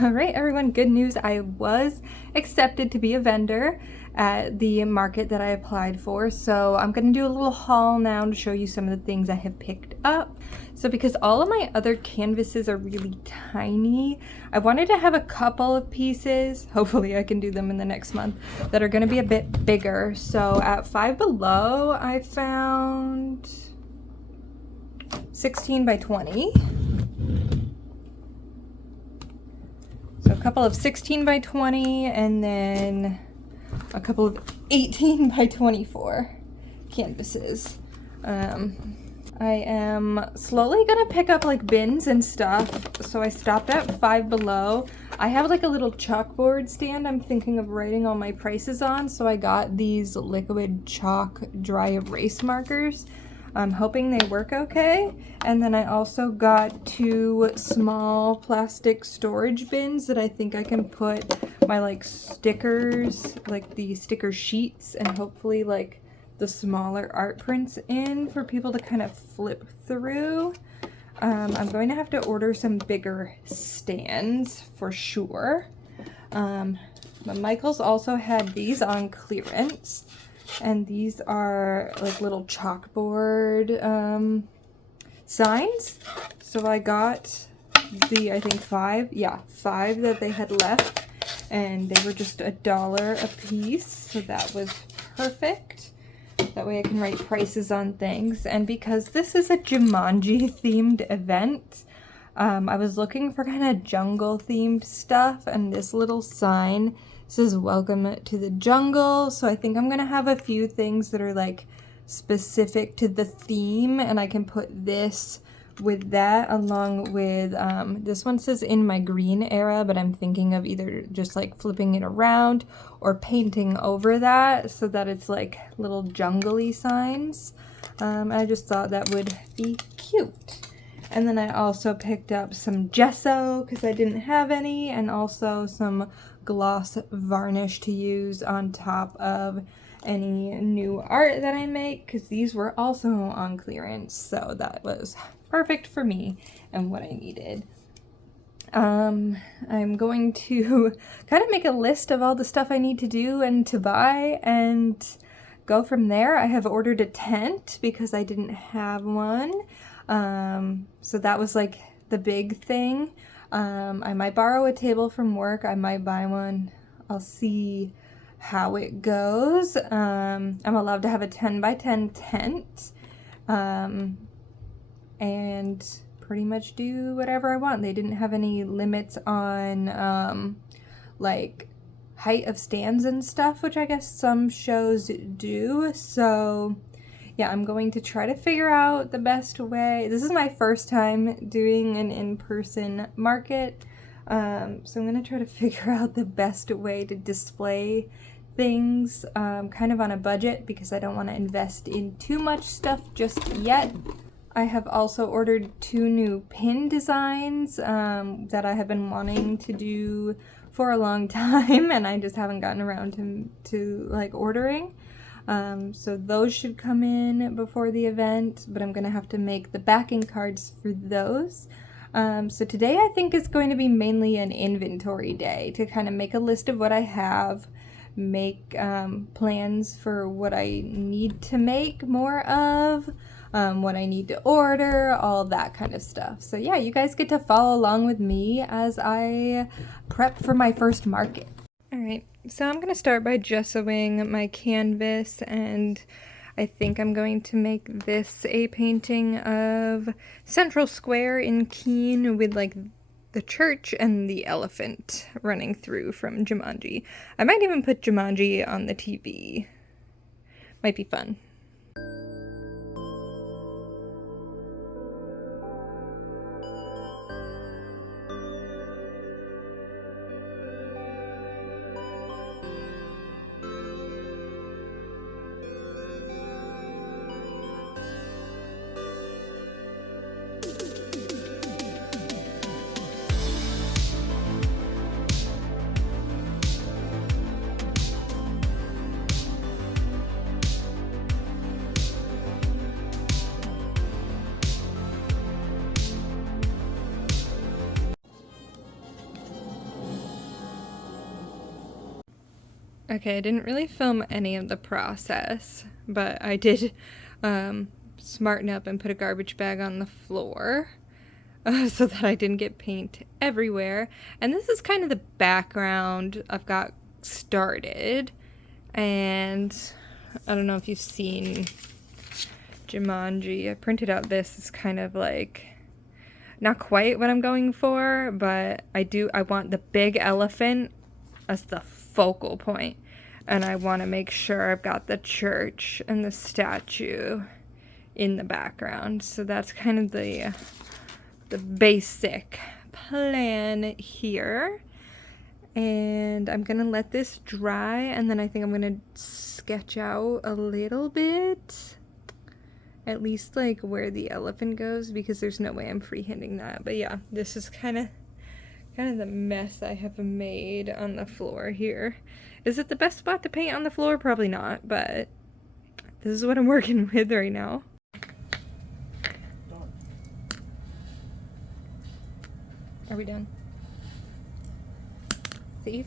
All right, everyone, good news. I was accepted to be a vendor at the market that I applied for. So I'm going to do a little haul now to show you some of the things I have picked up. So because all of my other canvases are really tiny, I wanted to have a couple of pieces, hopefully I can do them in the next month, that are going to be a bit bigger. So at Five Below, I found 16 by 20. So a couple of 16 by 20 and then a couple of 18 by 24 canvases. I am slowly gonna pick up like bins and stuff. So I stopped at Five Below. I have like a little chalkboard stand I'm thinking of writing all my prices on. So I got these liquid chalk dry erase markers. I'm hoping they work okay. And then I also got 2 small plastic storage bins that I think I can put my like stickers, like the sticker sheets, and hopefully like the smaller art prints in for people to kind of flip through. I'm going to have to order some bigger stands for sure. But Michael's also had these on clearance. And these are like little chalkboard signs. So I got I think 5 that they had left. And they were just $1 a piece. So that was perfect. That way I can write prices on things. And because this is a Jumanji themed event, I was looking for kind of jungle themed stuff. And this little sign says welcome to the jungle. So I think I'm gonna have a few things that are like specific to the theme, and I can put this with that along with this one says in my green era, but I'm thinking of either just like flipping it around or painting over that so that it's like little jungly signs. I just thought that would be cute. And then I also picked up some gesso because I didn't have any, and also some gloss varnish to use on top of any new art that I make, because these were also on clearance. So that was perfect for me and what I needed. I'm going to kind of make a list of all the stuff I need to do and to buy and go from there. I have ordered a tent because I didn't have one. So that was like the big thing. I might borrow a table from work. I might buy one. I'll see how it goes. I'm allowed to have a 10 by 10 tent. And pretty much do whatever I want. They didn't have any limits on like height of stands and stuff, which I guess some shows do. So yeah, I'm going to try to figure out the best way. This is my first time doing an in-person market. So I'm going to try to figure out the best way to display things kind of on a budget, because I don't want to invest in too much stuff just yet. I have also ordered 2 new pin designs that I have been wanting to do for a long time, and I just haven't gotten around to like ordering. So those should come in before the event, but I'm going to have to make the backing cards for those. So today I think is going to be mainly an inventory day to kind of make a list of what I have, make plans for what I need to make more of, what I need to order, all that kind of stuff. So yeah, you guys get to follow along with me as I prep for my first market. All right, so I'm going to start by gessoing my canvas, and I think I'm going to make this a painting of Central Square in Keene with like the church and the elephant running through from Jumanji. I might even put Jumanji on the TV. Might be fun. Okay, I didn't really film any of the process, but I did smarten up and put a garbage bag on the floor so that I didn't get paint everywhere. And this is kind of the background I've got started. And I don't know if you've seen Jumanji. I printed out this. It's kind of like not quite what I'm going for, but I want the big elephant as the focal point, and I want to make sure I've got the church and the statue in the background. So that's kind of the basic plan here. And I'm gonna let this dry, and then I think I'm gonna sketch out a little bit, at least like where the elephant goes, because there's no way I'm freehanding that. But yeah, this is kind of the mess I have made on the floor here. Is it the best spot to paint on the floor? Probably not, but this is what I'm working with right now. Are we done? Thief?